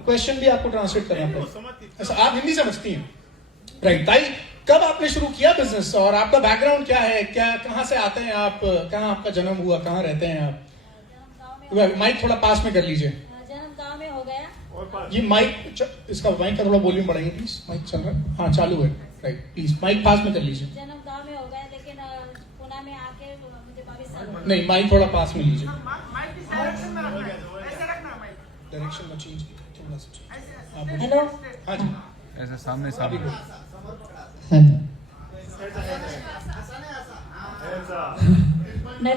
Question भी आपको translate करना पड़ेगा। ऐसा आप हिंदी समझती हैं, राइट? ताई, कब आपने शुरू किया बिजनेस और आपका बैकग्राउंड क्या है? क्या, कहाँ से आते हैं आप? कहाँ आपका जन्म हुआ? कहाँ रहते हैं आप? माइक थोड़ा पास में कर लीजिए। जन्म गांव में हो गया। ये माइक, इसका माइक का थोड़ा वॉल्यूम बढ़ाइए प्लीज। माइक चल रहा है? हाँ चालू है, राइट। प्लीज माइक पास में कर लीजिए। जन्म गांव में हो गया, लेकिन पुणे में आके मुझे 22 साल हो गए। नहीं, माइक थोड़ा पास में लीजिए। डायरेक्शन में चेंज थोड़ा सा। हेलो, हाँ जी, ऐसे सामने सामने मैं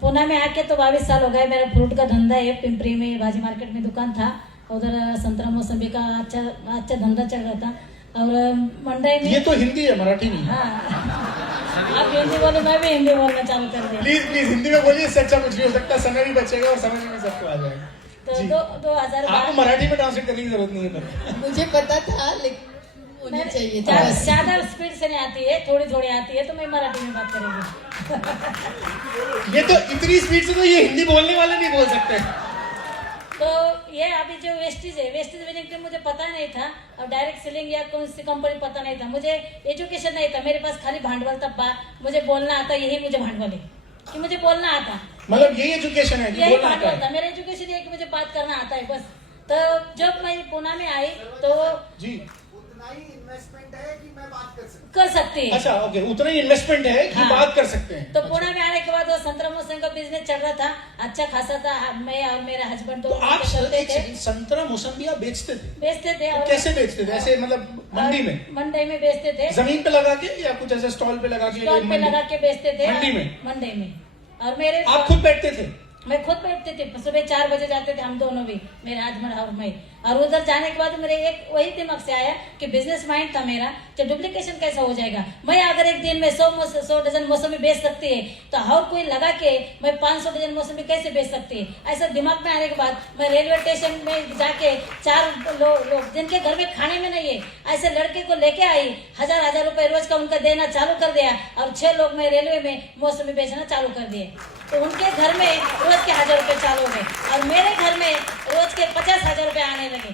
पुणे में आके तो 22 साल हो गए। मेरा फ्रूट का धंधा है, पिंपरी में भाजी मार्केट में दुकान था। उधर संतरा मौसमी का अच्छा धंधा चल रहा था। और मंडई में ये तो हिंदी है, मराठी नहीं है। हाँ, आप हिंदी बोले, मैं भी हिंदी बोलना चालू कर दिया। प्लीज प्लीज हिंदी में बोलिए, इससे अच्छा कुछ नहीं हो सकता। समय भी बचेगा और समझ में सबको आ जाएगा। तो जी। 2012 आपको मराठी में ट्रांसलेट करने की जरूरत नहीं है। मुझे पता था, लेकिन होनी चाहिए था। ज्यादा स्पीड से नहीं आती है, थोड़ी थोड़ी आती है, तो मैं मराठी में बात करेंगी। ये तो इतनी स्पीड से तो ये हिंदी बोलने वाले नहीं बोल सकते। तो ये अभी जो वेस्टेज है, वेस्टेज विनिंग टीम मुझे पता नहीं था, और डायरेक्ट सेलिंग या कौन सी कंपनी पता नहीं था। मुझे एजुकेशन नहीं था, मेरे पास खाली भांडवल था। मुझे बोलना आता, यही मुझे भांडवल है कि मुझे बोलना आता। मतलब यही एजुकेशन है कि यही बोलना आता भांडवल था है? मेरा एजुकेशन, ये कि मुझे बात करना आता है बस। तो जब मैं पुणे में आई तो जी, उतना ही इन्वेस्टमेंट है कि मैं बात कर सकता कर सकती है। अच्छा ओके, उतना ही इन्वेस्टमेंट है कि हाँ। बात कर सकते हैं। तो पुणे में आने के बाद वो संतरा मौसम का बिजनेस चल रहा था, अच्छा खासा था। मैं और मेरा हस्बैंड तो आप करते थे, संतरा मौसम्बी आप बेचते थे? बेचते थे। और कैसे बेचते थे? ऐसे मतलब मंडी में? मंडी में बेचते थे, जमीन पे लगा के या कुछ ऐसे स्टॉल पे लगा के? स्टॉल पे लगा के बेचते थे मंडी में? मंडी में। और मेरे आप खुद बैठते थे? मैं खुद बैठते थे, सुबह 4 बजे जाते थे हम दोनों भी, मेरे हस्बैंड और मैं। और उधर जाने के बाद मेरे एक वही दिमाग से आया कि बिजनेस माइंड था मेरा, तो डुप्लीकेशन कैसा हो जाएगा। मैं अगर एक दिन में 100 डजन मौसमी बेच सकती है, तो हर कोई लगा के मैं 500 डजन मौसमी कैसे बेच सकती है। ऐसा दिमाग में आने के बाद मैं रेलवे स्टेशन में जाके 4 लोग जिनके घर में खाने में नहीं है, ऐसे लड़के को लेके आई, 1000 रुपए रोज का उनका देना चालू कर दिया। और 6 लोग मैं रेलवे में मौसमी बेचना चालू कर दिए। तो उनके घर में रोज के 1000 रुपए चालू हो गए, और मेरे घर में रोज के 50,000 रुपए आने लगे।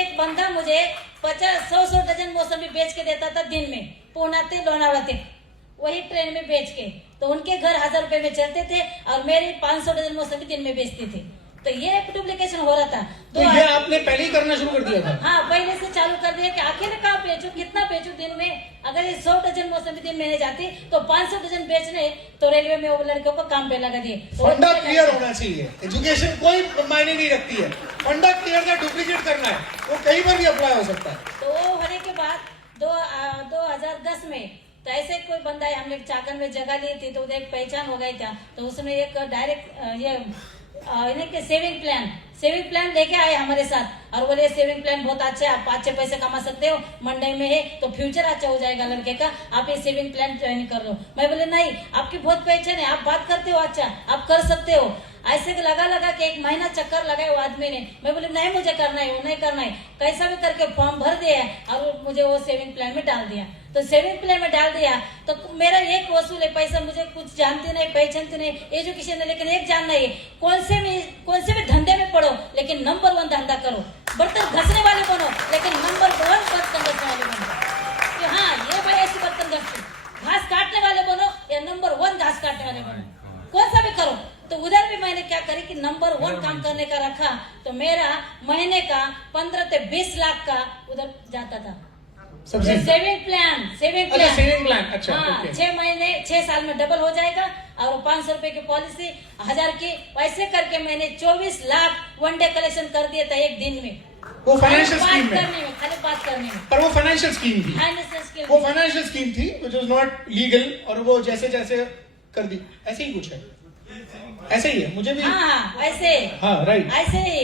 एक बंदा मुझे 100 डजन मौसमी बेच के देता था दिन में, पुणे से लोनावला तक, वही ट्रेन में बेच के। तो उनके घर 1000 रुपए में चलते थे, और मेरी 500 डजन मौसमी दिन में बेचते थे। तो ये एक डुप्लीकेशन हो रहा था। तो ये आपने पहले ही करना शुरू कर दिया था? हाँ, पहले से चालू कर दिया कि अकेले कहाँ बेचू, कितना बेचू दिन में। अगर ये 100 डजन मौसमी दिन में जाती तो 500 डजन बेचने, तो रेलवे में वो लड़कियों को काम पे लगा दिए। फंडा क्लियर होना चाहिए, एजुकेशन कोई मायने नहीं रखती है। फंडा क्लियर था, डुप्लीकेट करना है, वो कहीं पर भी अप्लाई हो सकता है। तो वो होने के बाद 2010 में तो ऐसे कोई बंदा है, हम लोग चाकन में जगह ली थी, तो उधर एक पहचान हो गई था। तो उसने एक डायरेक्ट ये सेविंग प्लान लेके आए हमारे साथ, और बोले सेविंग प्लान बहुत अच्छा है, आप अच्छे पैसे कमा सकते हो, मंडी में है तो फ्यूचर अच्छा हो जाएगा लड़के का, आप ये सेविंग प्लान ज्वाइन कर लो। मैं बोले नहीं, आपकी बहुत पहचान है, आप बात करते हो, अच्छा आप कर सकते हो। ऐसे लगा के 1 महीना चक्कर लगाए वो आदमी ने। मैं बोले नहीं, मुझे करना है, वो नहीं करना है, कैसा भी करके फॉर्म भर दिया, और मुझे वो सेविंग प्लान में डाल दिया। तो सेविंग प्लान में डाल दिया तो मेरा एक वसूल है पैसा, मुझे कुछ जानती नहीं, पहचानती नहीं, एजुकेशन है, लेकिन एक जानना है, कौन से भी धंधे में पढ़ो, लेकिन नंबर 1 धंधा करो। बर्तन घसने वाले बनो, लेकिन नंबर 1 बर्तन घसने वाले बनो। कि हाँ, ये भाई ऐसे बर्तन घसते, घास काटने वाले बनो या नंबर 1 घास काटने वाले बनो, कौन सा भी करो। तो उधर भी मैंने क्या करी कि नंबर 1 काम करने का रखा। तो मेरा महीने का 15 से 20 लाख का उधर जाता था। सेविंग प्लान अच्छा, हाँ, ओके। 6 साल में डबल हो जाएगा, और 500 रुपए की पॉलिसी, 1000 की, वैसे करके मैंने 24 लाख वन डे कलेक्शन कर दिया था एक दिन में। वो फाइनेंशियल स्कीम में? खाली बात करने में। पर वो फाइनेंशियल स्कीम थी, फाइनेंशियल स्कीम, वो फाइनेंशियल स्कीम थी विच वाज नॉट लीगल, और वो जैसे जैसे कर दी, ऐसे ही कुछ है, ऐसे ही है मुझे भी। हाँ, ऐसे, हाँ राइट, ऐसे ही,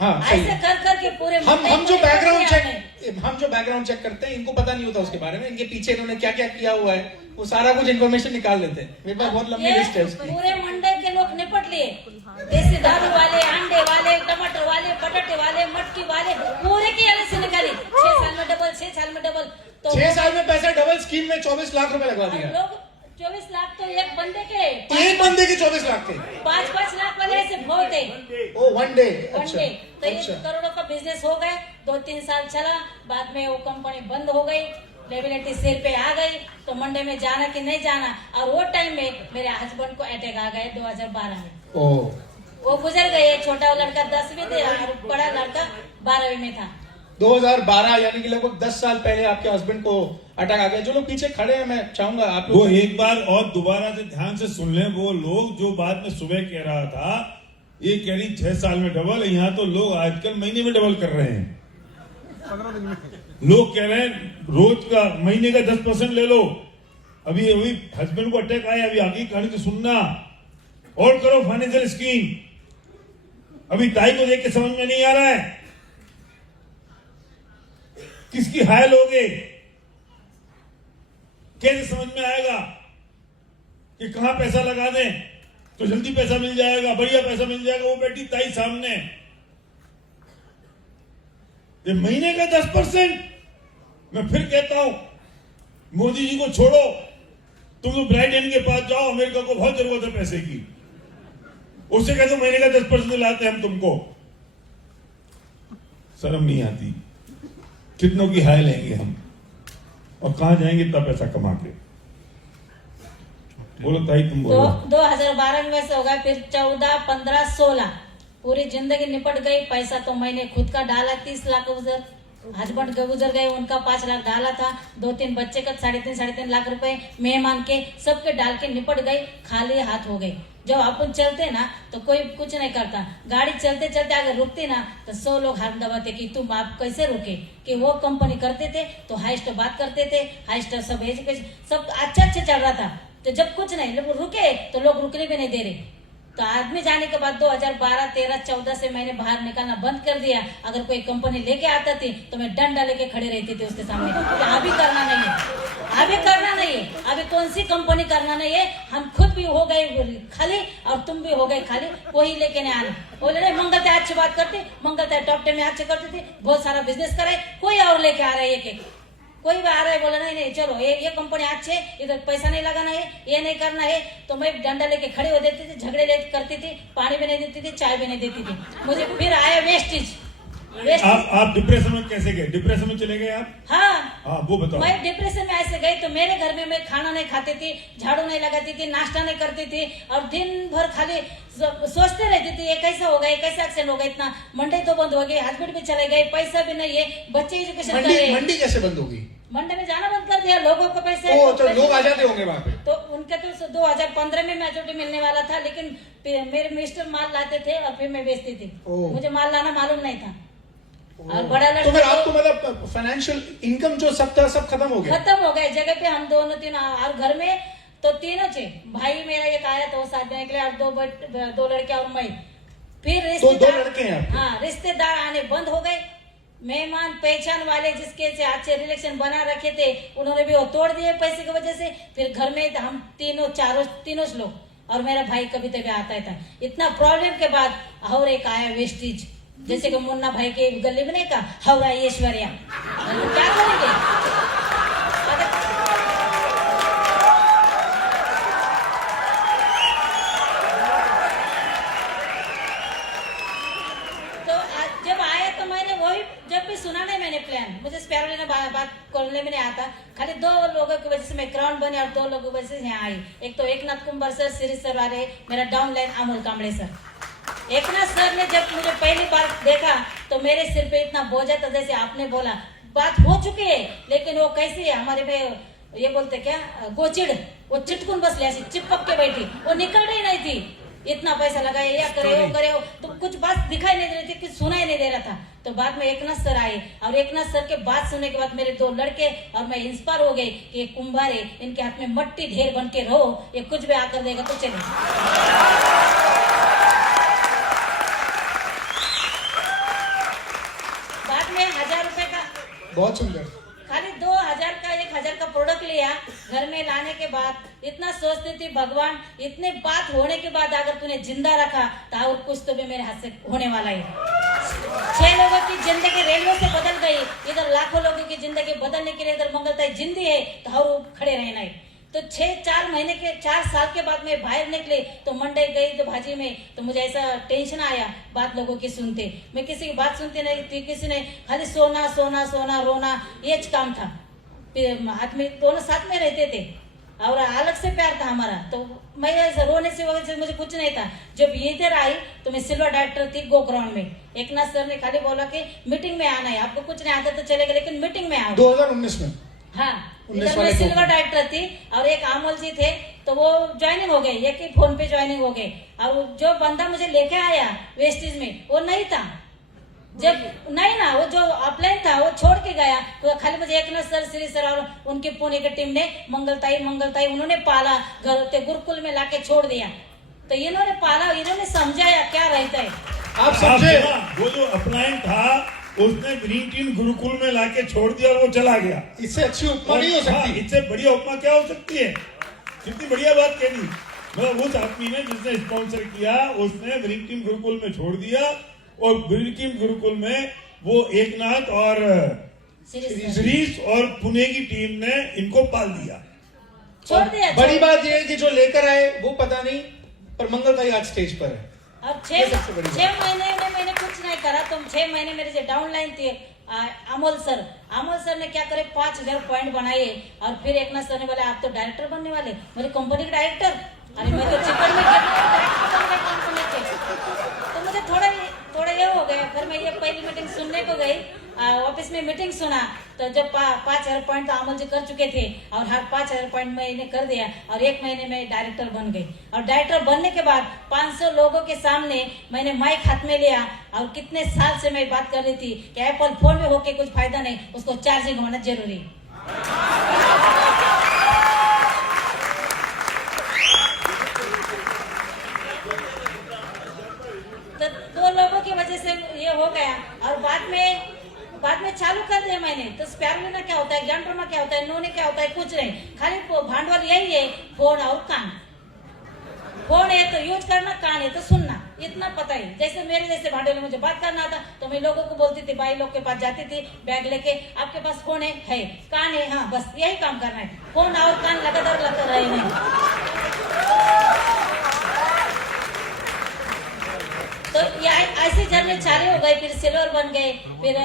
हाँ सही ऐसे है। कर के पूरे हम जो बैकग्राउंड चेक करते हैं, इनको पता नहीं होता उसके बारे में, इनके पीछे इन्होंने क्या क्या किया हुआ है, वो सारा कुछ इन्फॉर्मेशन निकाल लेते हैं। मेरे पास बहुत लंबी लिस्ट है उसकी। पूरे मंडे के लोग निपट लिए, देसी दारू वाले, अंडे वाले, टमाटर वाले, बटाटे वाले, मटकी वाले, पूरे की एलएसी निकाली। 6 साल में डबल, 6 साल में डबल। तो 6 साल में पैसा डबल, स्कीम में 24 लाख रुपए लगवा दिया। लोग 24 लाख तो एक बंदे के, एक बंदे के 24 लाख के 5-5 लाख वाले ऐसे बहुत है। ओ वन डे। वन अच्छा डे तो ये अच्छा करोड़ों का बिजनेस हो गए। 2-3 साल चला, बाद में वो कंपनी बंद हो गई, लेबिलिटी सिर पे आ गई, तो मंडे में जाना कि नहीं जाना। और वो टाइम में मेरे हस्बैंड को अटैक आ गए 2012 में। ओ वो गुजर गए। छोटा लड़का 10वीं थे और बड़ा लड़का 12वीं में था। 2012 यानी कि लगभग 10 साल पहले आपके हस्बैंड को अटैक आ गया। जो लोग पीछे खड़े हैं, मैं चाहूंगा आप वो लोग एक बार और दोबारा से ध्यान से सुन लें। वो लोग जो बाद में सुबह कह रहा था, ये कह रही 6 साल में डबल, यहाँ तो लोग आजकल महीने में डबल कर रहे हैं। लोग कह रहे हैं रोज का, महीने का 10% ले लो। अभी अभी हस्बैंड को अटैक आया, अभी आगे कहानी तो सुनना और करो फाइनेंशियल स्कीम। अभी ताई को देख के समझ में नहीं आ रहा है किसकी हाय लोगे, कैसे समझ में आएगा कि कहां पैसा लगा दें तो जल्दी पैसा मिल जाएगा, बढ़िया पैसा मिल जाएगा। वो बैठी ताई सामने, ये महीने का 10%। मैं फिर कहता हूं, मोदी जी को छोड़ो, तुम तो ब्राइट एंड के पास जाओ, अमेरिका को बहुत जरूरत है पैसे की, उससे कहते महीने का 10% लाते हम तुमको। शर्म नहीं आती? कितनों की हाय लेंगे हम और कहां जाएंगे इतना पैसा कमा के? बोलो ताई, तुम बोलो। 2012 में से हो गया, फिर 14, 15, 16 पूरी जिंदगी निपट गई। पैसा तो मैंने खुद का डाला 30 लाख उधर, हस्बैंड गुजर गए, उनका 5 लाख डाला था, 2-3 बच्चे का 3.5 लाख रुपए मेहमान के सबके डाल के निपट गई। खाली हाथ हो गई। जब अपन चलते ना तो कोई कुछ नहीं करता। गाड़ी चलते चलते अगर रुकती ना तो 100 लोग हाथ दबाते कि तुम आप कैसे रुके। कि वो कंपनी करते थे तो हाइस्ट बात करते थे, हाइस्ट सब एजुकेशन सब अच्छा चल रहा था। तो जब कुछ नहीं लोग रुके तो लोग रुकने भी नहीं दे रहे। तो आदमी जाने के बाद 2012, 13, 14 से मैंने बाहर निकलना बंद कर दिया। अगर कोई कंपनी लेके आता थी तो मैं डंडा लेके खड़े रहती थी उसके सामने कि अभी करना नहीं है, अभी करना नहीं है, अभी कौन सी कंपनी करना नहीं है। हम खुद भी हो गए खाली और तुम भी हो गए खाली, वही लेके नहीं आना। बोले नहीं, मंगलता अच्छी बात करती, मंगलता टॉप 10 में अच्छे करती थी, बहुत सारा बिजनेस करे, कोई और लेके आ रहा है एक, कोई भी आ रहा है बोला नहीं चलो ये कंपनी अच्छे, इधर पैसा नहीं लगाना है, ये नहीं करना है। तो मैं डंडा लेके खड़े हो देती थी, झगड़े करती थी, पानी भी नहीं देती थी, चाय भी नहीं देती थी। मुझे फिर आया वेस्टेज। आप डिप्रेशन में कैसे गए? डिप्रेशन में चले गए आप? हाँ, वो बताओ। मैं डिप्रेशन में ऐसे गई तो मेरे घर में मैं खाना नहीं खाती थी, झाड़ू नहीं लगाती थी, नाश्ता नहीं करती थी और दिन भर खाली सोचते रहती थी ये कैसा होगा, ये कैसा एक्सीडेंट होगा। इतना मंडी तो बंद हो गई, हस्बैंड भी चले गए, पैसा भी नहीं है, बच्चे एजुकेशन कर रहे हैं। मंडी कैसे बंद होगी? मंडी में जाना बंद कर दिया, लोगों को पैसे तो लोग आ जाते होंगे वहाँ पे। तो उनके तो 2015 में मेजोरिटी मिलने वाला था, लेकिन मेरे मिस्टर माल लाते थे और फिर मैं बेचती थी। मुझे माल लाना मालूम नहीं था। और बड़ा लड़का तो फिर आपको मतलब फाइनेंशियल इनकम जो सब था सब खत्म हो गया? खत्म हो गए। जगह पे हम दोनों 3 और घर में तो तीनों थे। भाई मेरा एक आया तो साथ देने के लिए और 2 लड़के और मैं। फिर तो 2 लड़के हैं आपके? हाँ, रिश्तेदार आने बंद हो गए। मेहमान पहचान वाले जिसके से अच्छे रिलेशन बना रखे थे उन्होंने भी वो तोड़ दिए पैसे की वजह से। फिर घर में हम तीनों लोग और मेरा भाई कभी तभी आता था। इतना प्रॉब्लम के बाद और एक आया वेस्टेज, जैसे कि मुन्ना भाई के गली में नहीं का हौरा ऐश्वर्या, क्या करेंगे? तो जब आया तो मैंने वही जब भी सुना नहीं मैंने प्लान, मुझे स्पेयर लेने बात करने में नहीं आता। खाली 2 लोगों की वजह से मैं क्राउन बनी और 2 लोगों की वजह से यहाँ आई। एक तो Eknath comber sir, Shri sir वाले, मेरा down line Amol Kambade sir. Eknath sir ने जब मुझे पहली बार देखा तो मेरे सिर पे इतना बोझा था, जैसे आपने बोला बात हो चुकी है लेकिन वो कैसी है हमारे में ये बोलते क्या गोचिड़, वो चिटकुन बस ले ऐसी चिपक के बैठी, वो निकल रही नहीं थी। इतना पैसा लगाए, या करे वो करे वो, तो कुछ बात दिखाई नहीं दे रही थी, कुछ सुनाई नहीं दे रहा था। तो बाद में एकनाथ सर आए और एकनाथ सर के बात सुनने के बाद मेरे 2 लड़के और मैं इंस्पायर हो गई कि ये कुंभार है, इनके हाथ में मट्टी ढेर बन के रहो, ये कुछ भी आकर देगा तो चले। बाद में 1000 रुपए का, बहुत सुंदर, खाली 2000 का 1000 का प्रोडक्ट लिया। घर में लाने के बाद इतना सोचती थी भगवान, इतने बात होने के बाद अगर तूने जिंदा रखा तो और कुछ तो भी मेरे हाथ से होने वाला है। 6 लोगों की जिंदगी रेलवे से बदल गई, इधर लाखों लोगों की जिंदगी बदलने के लिए इधर मंगलता जिंदी है तो और खड़े रहना है। तो 4 साल के बाद मैं बाहर निकले तो मंडई गई तो भाजी में तो मुझे ऐसा टेंशन आया बात लोगों की सुनते। मैं किसी की बात सुनती नहीं थी, किसी ने खाली सोना सोना सोना रोना ये काम था। आदमी दोनों साथ में रहते थे और अलग से प्यार था हमारा। तो मैं ऐसा रोने से वजह से मुझे कुछ नहीं था। जब ये इधर आई तो मैं सिल्वर डायरेक्टर थी गो ग्राउंड में। एकनाथ सर ने खाली बोला कि मीटिंग में आना है, आपको कुछ नहीं आता तो चलेगा लेकिन मीटिंग में आओ। 2019 में हाँ, 19 इधर वाले मैं को। सिल्वर डायरेक्टर थी और एक आमोल जी थे तो वो ज्वाइनिंग हो गए, एक ही फोन पे ज्वाइनिंग हो गए। और जो बंदा मुझे लेके आया वेस्टिज में वो नहीं था, जब नहीं ना वो जो अपलाइन था वो छोड़ के गया। तो खाली मुझे एकनाथ सर, श्री सर और उनके पुणे की टीम ने मंगलताई उन्होंने पाला, घर ते गुरुकुल में लाके छोड़ दिया। तो इन्होंने पाला, इन्होंने समझाया क्या रहता है। आप समझे? वो जो अपलाइन था उसने ग्रीन टीम गुरुकुल में लाके छोड़ दिया और वो चला गया। इससे अच्छी उपमा नहीं हो सकती। इससे बढ़िया उपमा क्या हो सकती है? कितनी बढ़िया बात कह दी। मतलब उस आदमी ने जिसने स्पॉन्सर किया उसने ग्रीन टीम गुरुकुल में छोड़ दिया और ग्रीन टीम गुरुकुल में वो एकनाथ और श्रीश और पुणे की टीम ने इनको पाल दिया, छोड़ दिया। बड़ी बात यह है कि जो लेकर आए वो पता नहीं, पर मंगलताई आज स्टेज पर है। और ये सबसे बड़ी 6 महीने में मैंने कुछ नहीं करा। तो 6 महीने मेरे जो डाउनलाइन थे अमोल सर ने क्या करे 5000 पॉइंट बनाए। और फिर एकनाथ सर ने बोला आप तो डायरेक्टर बनने वाले, मेरी कंपनी के डायरेक्टर। अरे मैं तो चिकन में कंपनी के। तो मुझे थोड़ा ये हो गया। फिर मैं ये पहली मीटिंग सुनने को गई, ऑफिस में मीटिंग सुना तो जब 5000 पॉइंट तो अमोल जी कर चुके थे और हर 5000 पॉइंट में इन्हें कर दिया और 1 महीने में डायरेक्टर बन गई। और डायरेक्टर बनने के बाद 500 लोगों के सामने मैंने माइक हाथ में लिया और कितने साल से मैं बात कर रही थी कि एप्पल फोन में होके कुछ फायदा नहीं, उसको चार्जिंग होना जरूरी। तो 2 लोगों की वजह से ये हो गया। और बाद में चालू कर दिया मैंने। तो स्पैरुलिना क्या होता है, ग्रांड्रोमा क्या होता है, नोने क्या होता है, कुछ नहीं, खाली भांडवल यही है, फोन और कान। फोन है तो यूज करना, कान है तो सुनना, इतना पता ही। जैसे मेरे जैसे भांडवल में मुझे बात करना था तो मैं लोगों को बोलती थी, भाई लोग के पास जाती थी बैग लेके, आपके पास फोन है कान है, हाँ बस यही काम करना है। फोन और कान लगातार लगते रहे नहीं। तो ये ऐसी जर्नी चालू हो गई। फिर सिल्वर बन गए, फिर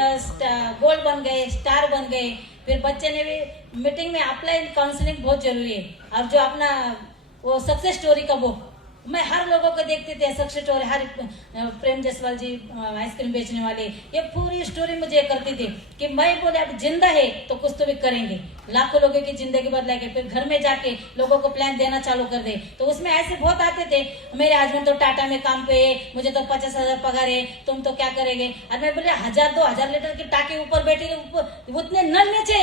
गोल्ड बन गए, स्टार बन गए। फिर बच्चे ने भी मीटिंग में अपलाइन काउंसलिंग बहुत जरूरी है। और जो अपना वो सक्सेस स्टोरी का बुक मैं हर लोगों को देखते थे, सक्सेस स्टोरी हर प्रेम जसवाल जी आइसक्रीम बेचने वाले, ये पूरी स्टोरी मुझे करती थी कि मैं बोले अब जिंदा है तो कुछ तो भी करेंगे, लाखों लोगों की जिंदगी बदलाएंगे। फिर घर में जाके लोगों को प्लान देना चालू कर दे। तो उसमें ऐसे बहुत आते थे, मेरे हस्बैंड तो टाटा में काम पे है, मुझे तो 50,000 पगार है, तुम तो क्या करेंगे। और मैं बोले 1000-2000 लीटर की टाके ऊपर बैठे उतने नल नीचे,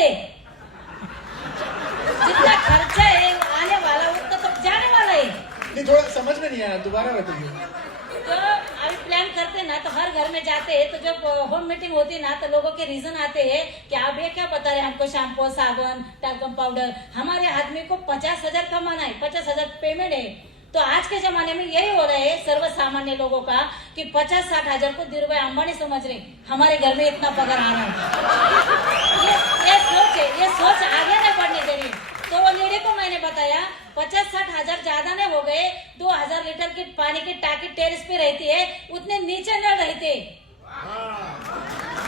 जितना खर्चा है आने वाला उतना तो जाने वाला है। नहीं, थोड़ा समझ में नहीं आया, दोबारा बताइए। तो अभी प्लान करते ना तो हर घर में जाते हैं तो जब होम मीटिंग होती ना तो लोगों के रीजन आते हैं कि आप ये क्या बता रहे हैं हमको, शैम्पू साबुन टाल्कम पाउडर। हमारे आदमी को 50,000 कमाना है, 50,000 पेमेंट है। तो आज के जमाने में यही हो रहा है सर्व सामान्य लोगों का कि 50-60 हजार को धीरू भाई अंबानी समझ रहे, हमारे घर में इतना पगार आ रहा है। ये सोच आगे नहीं बढ़ने दे रही। तो वो लेडी को मैंने बताया 50-60 हजार ज्यादा नहीं हो गए, 2000 लीटर की पानी की टाकी टेरेस पे रहती है, उतने नीचे न रहते,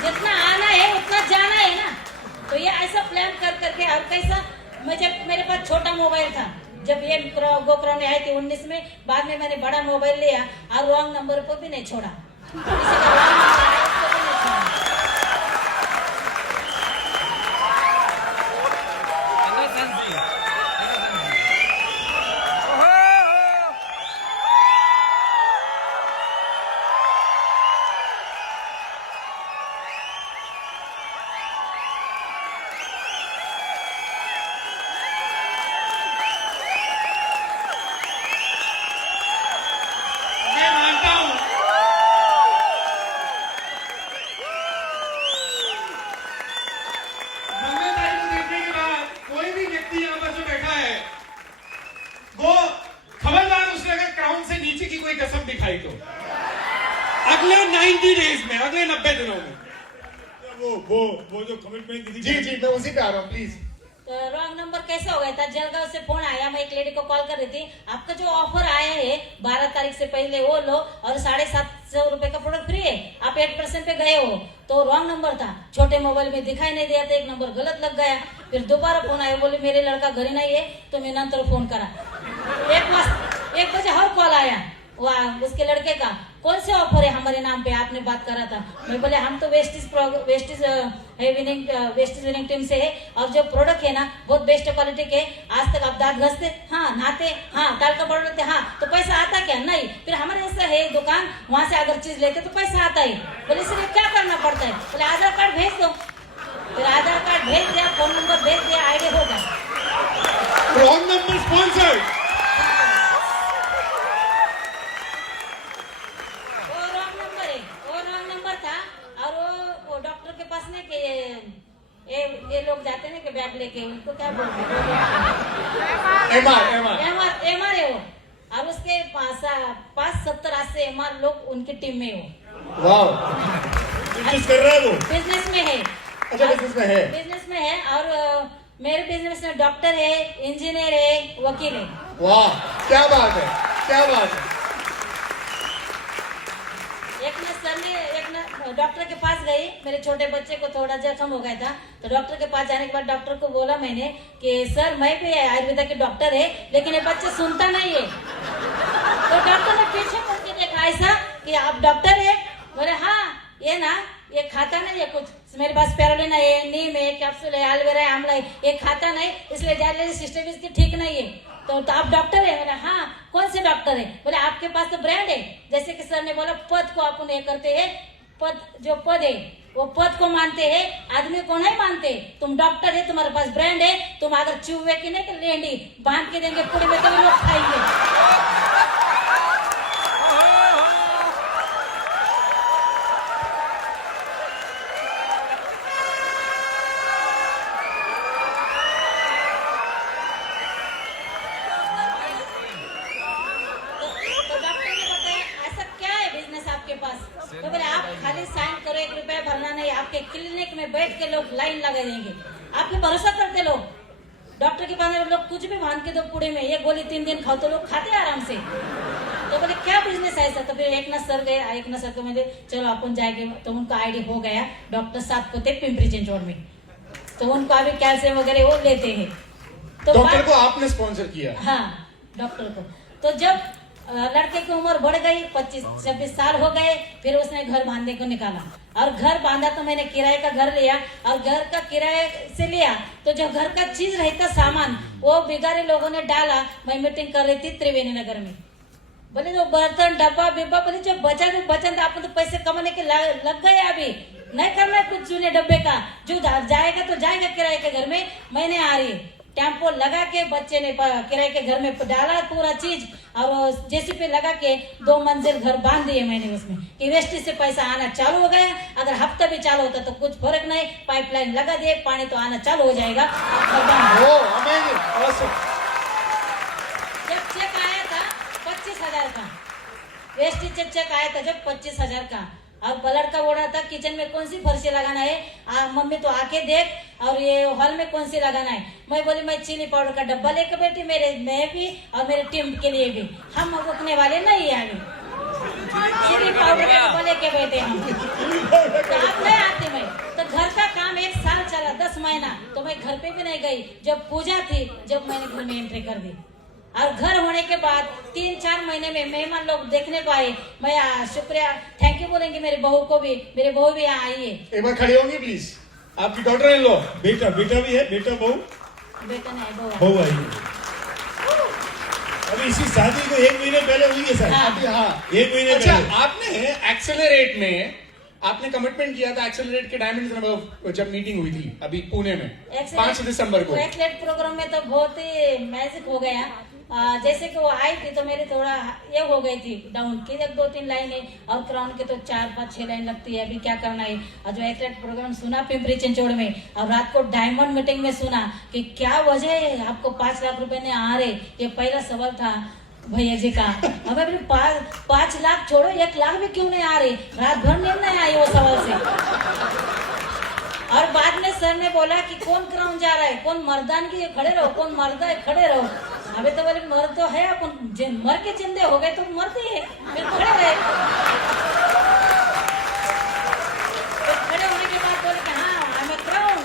जितना आना है उतना जाना है ना। तो ये ऐसा प्लान कर करके और कैसा, मेरे पास छोटा मोबाइल था जब ये गोकराउंड आई थी 19 में, बाद में मैंने बड़ा मोबाइल लिया और रॉन्ग नंबर पर भी नहीं छोड़ा, किसी का wrong number आया उसको भी नहीं छोड़ा। मैं मानता हूं मंगलताई को देखने के बाद कोई भी व्यक्ति यहाँ पर जो बैठा है वो खबरदार, उसने अगर क्राउन से नीचे की कोई कसम दिखाई तो अगले 90 डेज में, अगले 90 दिनों में वो जो कमिटमेंट दी थी, जी मैं उसी पे आ रहा हूँ प्लीज। तो रॉन्ग नंबर कैसे हो गया था? जलगांव से फोन आया, मैं एक लेडी को कॉल कर रही थी, आपका जो ऑफर आया है 12 तारीख से पहले वो लो और 750 रुपए का प्रोडक्ट फ्री है, आप 8% पे गए हो। तो रॉन्ग नंबर था, छोटे मोबाइल में दिखाई नहीं दिया था, एक नंबर गलत लग गया। फिर दोबारा फोन आया, बोले मेरे लड़का घर ही नहीं है, तो मैं नंतर फोन करा। 1 बजे और कॉल आया वाह उसके लड़के का, कौन से ऑफर है हमारे नाम पे, आपने बात करा था। मैं बोले हम तो वेस्टिज विनिंग टीम से है और जो प्रोडक्ट है ना बहुत बेस्ट क्वालिटी के। आज तक आप दांत घसते, हाँ नहाते, हाँ दाल का पाउडर लेते, हाँ तो पैसा आता क्या? नहीं। फिर हमारे जैसा है दुकान, वहां से अगर चीज लेते तो पैसा आता है। बोले इसलिए क्या करना पड़ता है? बोले आधार कार्ड भेज दो। फिर आधार कार्ड भेज दिया, फोन नंबर भेज दिया, आईडी हो गया। Wrong number sponsored. वो डॉक्टर के पास नहीं कि ये लोग जाते हैं कि बैग लेके, उनको क्या बोलते हैं? एमआर है वो, और उसके पास 70-80 एमआर लोग उनकी टीम में हो। वाह, बिजनेस कर रहा है वो, बिजनेस में है। अच्छा बिजनेस में है और मेरे बिजनेस में डॉक्टर है, इंजीनियर है, वकील है। वाह, क्या बात है, क्या बात है। एक ना डॉक्टर के पास गई, मेरे छोटे बच्चे को थोड़ा जख्म हो गया था, तो डॉक्टर के पास जाने के बाद डॉक्टर को बोला मैंने कि सर मैं भी आयुर्वेदा के डॉक्टर है, लेकिन ये बच्चा सुनता नहीं है। तो डॉक्टर ने पीछे मुड़ के देखा ऐसा कि आप डॉक्टर है? बोले हाँ, ये खाता नहीं है कुछ, मेरे पास स्पेरुलिना है, नीम है, कैप्सूल है, एलोवेरा है, आंवला है, ये खाता नहीं, इसलिए डायलिसिस सिस्टम इसकी ठीक नहीं है। तो आप डॉक्टर है? बोले हाँ। कौन से डॉक्टर है? बोले आपके पास तो ब्रांड है, जैसे कि सर ने बोला पद को अपन ये करते हैं, पद जो पद है वो पद को मानते हैं, आदमी को नहीं मानते। तुम डॉक्टर है, तुम्हारे पास ब्रांड है, तुम अगर चूहे की नहीं तो लेंडी बांध के देंगे पूरी में, तो लोग खाएंगे। तो बोले आप खाली साइन करो, 1 रुपया भरना नहीं, आपके क्लिनिक में बैठ के लोग लाइन लगा देंगे। आप पे भरोसा करते लोग, डॉक्टर के पास लोग कुछ भी बांध के दो पूरे में, ये गोली 3 दिन खाओ तो लोग खाते आराम से। तो बोले क्या बिजनेस है ऐसा? तो फिर एक ना सर को मैंने चलो अपन जाएंगे, तो उनका आईडी हो गया डॉक्टर साहब को थे पिंपरी चिंचवड़ में, तो उनको अभी कैल्शियम वगैरह वो लेते हैं। तो डॉक्टर को आपने स्पॉन्सर किया? हाँ डॉक्टर को। तो जब लड़के की उम्र बढ़ गई, 25-26 साल हो गए, फिर उसने घर बांधने को निकाला और घर बांधा, तो मैंने किराए का घर लिया और घर का किराए से लिया, तो जो घर का चीज रहता सामान वो बिगाड़ी लोगों ने डाला। मैं मीटिंग कर रही थी त्रिवेणी नगर में, बोले जो बर्तन डब्बा बिब्बा, बोले जो बचा भी बचन, आप तो पैसे कमाने के लग गए, अभी नहीं करना कुछ चूने डब्बे का, जो जाएगा तो जाएगा किराए के घर में। मैंने आ रही टेम्पो लगा के बच्चे ने किराए के घर में डाला पूरा चीज, और जेसीपी लगा के 2 मंजिल घर बांध दिए मैंने उसमें, कि वेस्टेज से पैसा आना चालू हो गया। अगर हफ्ता भी चालू होता तो कुछ फर्क नहीं, पाइपलाइन लगा दिए, पानी तो आना चालू हो जाएगा। जब चेक आया था 25,000 का, वेस्टेज चेक आया था जब 25,000 का, और लड़का बोल रहा था किचन में कौन सी फर्शी लगाना है, मम्मी तो आके देख, और ये हॉल में कौन सी लगाना है। मैं बोली मैं चिली पाउडर का डब्बा लेकर बैठी, मैं भी और मेरे टीम के लिए भी, हम रुकने वाले नहीं है अभी, चिली पाउडर का डब्बा लेके बैठे हम। तो आप नहीं आती मैं, तो घर का काम 1 साल चला, 10 महीना, तो मैं घर पे भी नहीं गई। जब पूजा थी, जब मैंने घर में एंट्री कर दी, और घर होने के बाद 3-4 महीने में मेहमान लोग देखने को आए। मैं शुक्रिया थैंक यू बोलेंगे मेरी बहू को भी, मेरी बहू भी यहाँ आई है। एक बार खड़ी होंगी प्लीज, आपकी डॉटर इन लो। बेटा भी है, बेटा बहू बहू आई है। अभी इसी शादी को 1 महीने पहले हुई है सर। हाँ 1 महीने अच्छा, पहले। आपने एक्सेलरेट में आपने कमिटमेंट किया था, एक्सेलरेट के डायमंड जब मीटिंग हुई थी अभी पुणे में 5 दिसंबर को, एक्सेलरेट प्रोग्राम में तो बहुत ही मैजिक हो गया। जैसे कि वो आई थी तो मेरी थोड़ा ये हो गई थी डाउन की, 2-3 लाइनें, और क्राउन के तो 4-5-6 लाइन लगती है, अभी क्या करना है। और जो एक्सेलरेट प्रोग्राम सुना पिंपरी चिंचवड़ में, और रात को डायमंड मीटिंग में सुना कि क्या वजह है आपको 5 लाख रुपए ने आ रहे। ये पहला सवाल था भैया जी का। हमें 5 लाख छोड़ो, 1 लाख भी क्यों नहीं आ रही, रात भर नींद नहीं आई वो सवाल से। और बाद में सर ने बोला कि कौन क्राउन जा रहा है, कौन मर्दान की खड़े रहो, कौन मर्दा है खड़े रहो। अबे तो बोले मर तो है, अपन मर के जिंदे हो गए तो मरते ही है, फिर खड़े रहे। फिर खड़े होने के बाद बोले कि हाँ हमें क्राउन,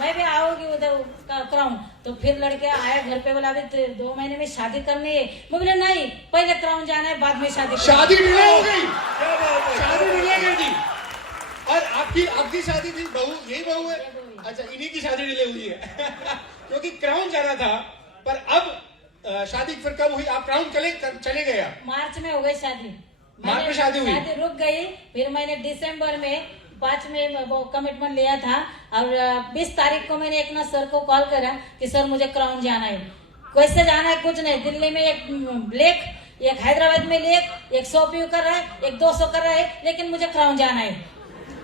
मैं भी आओगी उधर क्राउन। तो फिर लड़के आया घर पे, बोला अभी 2 महीने में शादी करनी है। मैं बोले नहीं, पहले क्राउन जाना है, बाद में शादी। शादी डिले हो गई, क्या बात है? शादी डिले कर दी। और आपकी शादी थी, बहू यही बहू है? अच्छा, इन्हीं की शादी डिले हुई है क्योंकि क्राउन जाना था। पर अब शादी फिर कब हुई? आप क्राउन चले गए आप? मार्च में हो गई शादी। मार्च में शादी हुई? शादी रुक गई। फिर मैंने दिसंबर में 5 में वो कमिटमेंट लिया था, और 20 तारीख को मैंने एक ना सर को कॉल करा कि सर मुझे क्राउन जाना है। कैसे जाना है कुछ नहीं, दिल्ली में एक लेक, एक हैदराबाद में लेक, एक 100 व्यू कर रहा है, एक 200 कर रहा है, लेकिन मुझे क्राउन जाना है,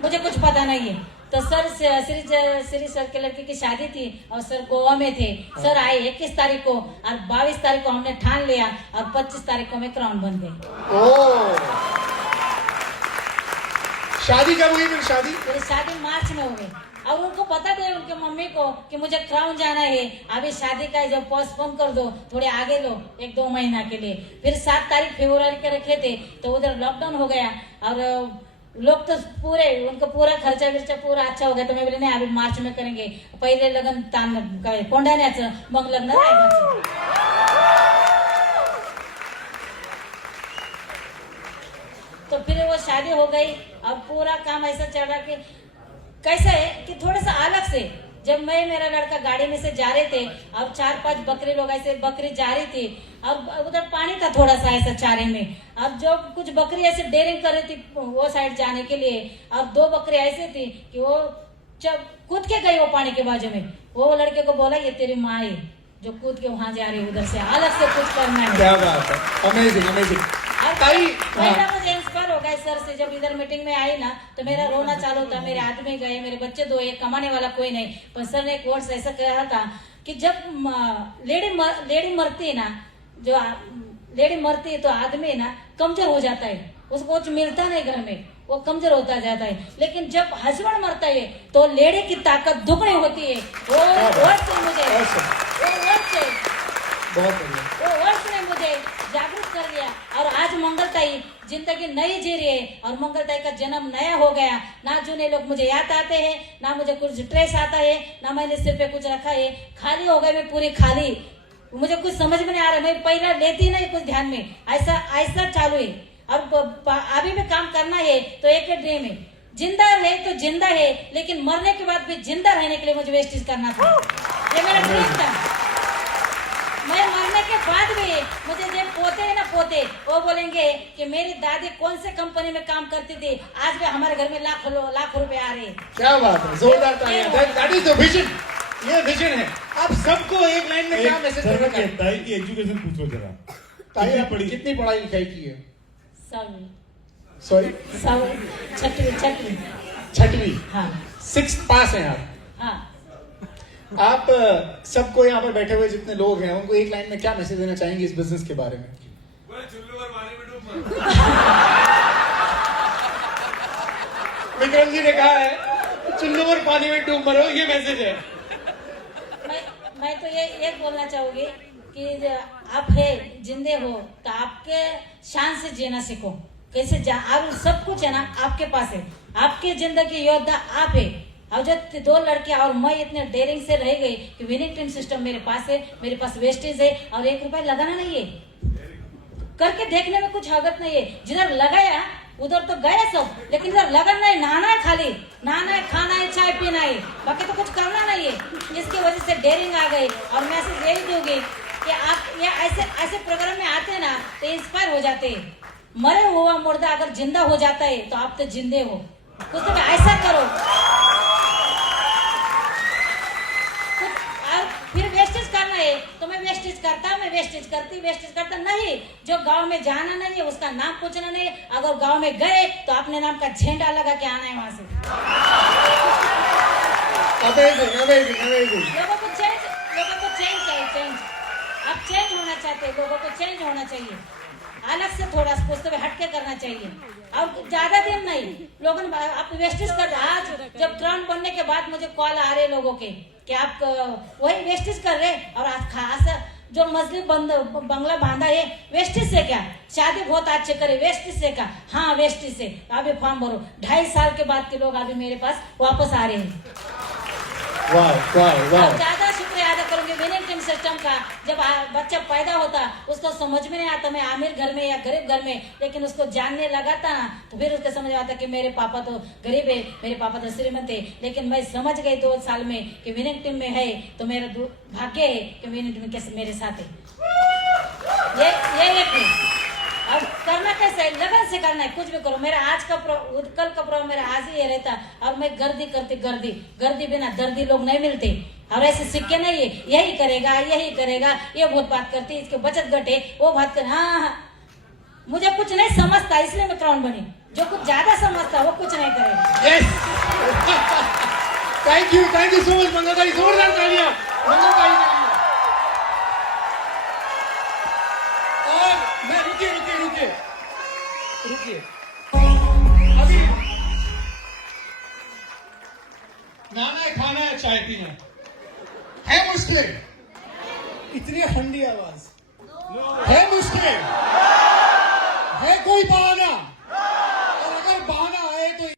मुझे कुछ पता नहीं है। तो सर श्री सर के लड़की की शादी थी और सर गोवा में थे। सर आए 21 तारीख को, और 22 तारीख को हमने ठान लिया, और 25 तारीख को मैं क्राउन बन गई। ओ, शादी कब हुई फिर? मेरी शादी मार्च में हो गई, और उनको पता था उनके मम्मी को कि मुझे क्राउन जाना है, अभी शादी का जब पोस्टपोन कर दो, थोड़े आगे लो 1-2 महीना के लिए। फिर 7 तारीख फरवरी के रखे थे, तो उधर लॉकडाउन हो गया, और लोग तो पूरे उनको पूरा खर्चा विर्चा पूरा अच्छा हो गया। तो मैं बोले नहीं, अभी मार्च में करेंगे, पहिले लग्न तान कोंडाण्याचं, मग लग्न राहायचं। तो फिर वो शादी हो गई, और पूरा काम ऐसा चल रहा कि कैसा है कि थोड़ा सा अलग से, जब मैं मेरा लड़का गाड़ी में से जा रहे थे, और 4-5 बकरी लोग ऐसे बकरी जा रही थी, और उधर पानी था थोड़ा सा ऐसा चारे में, और जो कुछ बकरी ऐसे डेयरिंग कर रही थी वो साइड जाने के लिए, और 2 बकरी ऐसी थी कि वो जब कूद के गई वो पानी के बाजू में, वो लड़के को बोला ये तेरी माँ है जो कूद के वहां जा रही है, उधर से अलग से कुछ करना है। क्या बात है, अमेजिंग अमेजिंग। पहला मुझे इंस्पायर हो गया सर से, जब इधर मीटिंग में आई ना तो मेरा रोना चालू था, मेरे आदमी गए, मेरे बच्चे 2, एक कमाने वाला कोई नहीं। पर सर ने एक वर्ड्स ऐसा कहा था कि जब लेडी मरती है ना, जो लेडी मरती है तो आदमी ना कमजोर हो जाता है, उसको कुछ मिलता नहीं घर में, वो कमजोर होता जाता है। लेकिन जब हस्बैंड मरता है तो लेडी की ताकत दुगनी होती है। वो वर्ड्स ने मुझे बहुत बढ़िया, वो वर्ड्स ने मुझे जागरूक कर दिया। और आज मंगलताई जिंदगी नई जी रही है, और मंगलताई का जन्म नया हो गया। ना जूने लोग मुझे याद आते हैं, ना मुझे कुछ स्ट्रेस आता है, ना मैंने सिर पे कुछ रखा है। खाली हो गई मैं पूरी खाली, मुझे कुछ समझ में नहीं आ रहा, मैं पहला लेती नहीं कुछ ध्यान में, ऐसा चालू है। और अभी भी काम करना है तो एक ड्रीम है, जिंदा है तो जिंदा है, लेकिन मरने के बाद भी जिंदा रहने के लिए मुझे वेस्टेज करना था, ये मेरा ड्रीम था। मैं मरने के बाद भी मुझे जो पोते है ना, पोते वो बोलेंगे कि मेरी दादी कौन से कंपनी में काम करती थी, आज भी हमारे घर में लाखों रुपए आ रहे हैं। क्या बात है, जोरदार तालियां। दैट इज द विजन, ये विजन है। आप सबको एक लाइन में क्या मैसेज देना चाहते हैं? ताई की एजुकेशन पूछो जरा, ताई आप कितनी पढ़ाई लिखाई की है? सॉरी 6वीं। हाँ 6th पास हैं आप? हाँ। आप सबको यहाँ पर बैठे हुए जितने लोग हैं उनको एक लाइन में क्या मैसेज देना चाहेंगे इस बिजनेस के बारे में? विक्रम जी ने कहा है चुल्लू और पानी में डूब मरो, ये मैसेज है। मैं तो ये बोलना चाहूंगी कि आप है जिंदे हो तो आपके शान से जीना सीखो। कैसे आप सब कुछ है ना आपके पास है, आपकी जिंदगी योद्धा आप है। और जो 2 लड़कियां और मैं इतने डेयरिंग से रह गई कि विनिंग टीम सिस्टम मेरे पास है, मेरे पास वेस्टेज है, और 1 रुपया लगाना नहीं है, करके देखने में कुछ हरकत नहीं है। जिधर लगाया उधर तो गया सब, लेकिन इधर लगन नहीं, नहाना है, खाली नहाना है, खाना है, चाय पीना है, बाकी तो कुछ करना नहीं है। इसकी वजह से डेयरिंग आ गई। और मैसेज यही दूंगी कि आप ये ऐसे प्रोग्राम में आते हैं ना तो इंस्पायर हो जाते हैं। मरे हुआ मुर्दा अगर जिंदा हो जाता है तो आप तो जिंदे हो, कुछ तो ऐसा करो। और फिर वेस्टेज करना है तो मैं वेस्टेज करता नहीं। जो गांव में जाना नहीं है उसका नाम पूछना नहीं है, अगर गांव में गए तो अपने नाम का झंडा लगा के आना है वहां से। लोगों को चेंज चाहिए, चेंज। आप चेंज होना चाहते हैं, लोगों को चेंज होना चाहिए। अलग से थोड़ा सा कुछ तो हटके करना चाहिए। और ज्यादा दिन नहीं, लोगों ने आप वेस्टेज कर, आज जब ट्रम्प बनने के बाद मुझे कॉल आ रहे लोगों के कि आप वही वेस्टेज कर रहे, और आज खास जो मस्जिद बंगला बांधा है वेस्टेज से क्या, शादी बहुत अच्छे करे वेस्टेज से क्या, हाँ वेस्टेज से अभी फॉर्म भरो। 2.5 साल के बाद के लोग अभी मेरे पास वापस आ रहे हैं। वाह वाह वाह। और ज्यादा शुक्रिया अदा करूंगी विनिंग टीम सिस्टम का। जब बच्चा पैदा होता उसको समझ में नहीं आता मैं अमीर घर में या गरीब घर में, लेकिन उसको जानने लगा था ना तो फिर उसको समझ आता कि मेरे पापा तो गरीब है, मेरे पापा तो श्रीमंत है। लेकिन मैं समझ गई 2 साल में कि विनिंग टीम में है तो मेरा भाग्य है कि विनिंग टीम के मेरे साथ है। ये एक है। अब करना कैसे है, लगन से करना है, कुछ भी करो। मेरा आज का कल का प्रोग्राम मेरा आज ही ये रहता, और मैं गर्दी करती, गर्दी बिना दर्दी लोग नहीं मिलते। और ऐसे सिक्के नहीं है यही करेगा ये बहुत बात करती है, इसके बचत घट है वो बात कर। हाँ, मुझे कुछ नहीं समझता इसलिए मैं क्राउन बनी। जो कुछ ज्यादा समझता वो कुछ नहीं करेगा। Yes, thank you so much Mangaltai, जोरदार तालियां मंगलताई के लिए। और मैं रुकिए, अभी नाना है, खाना है, चाय पीना है मुश्किल, इतनी ठंडी आवाज है मुश्किल।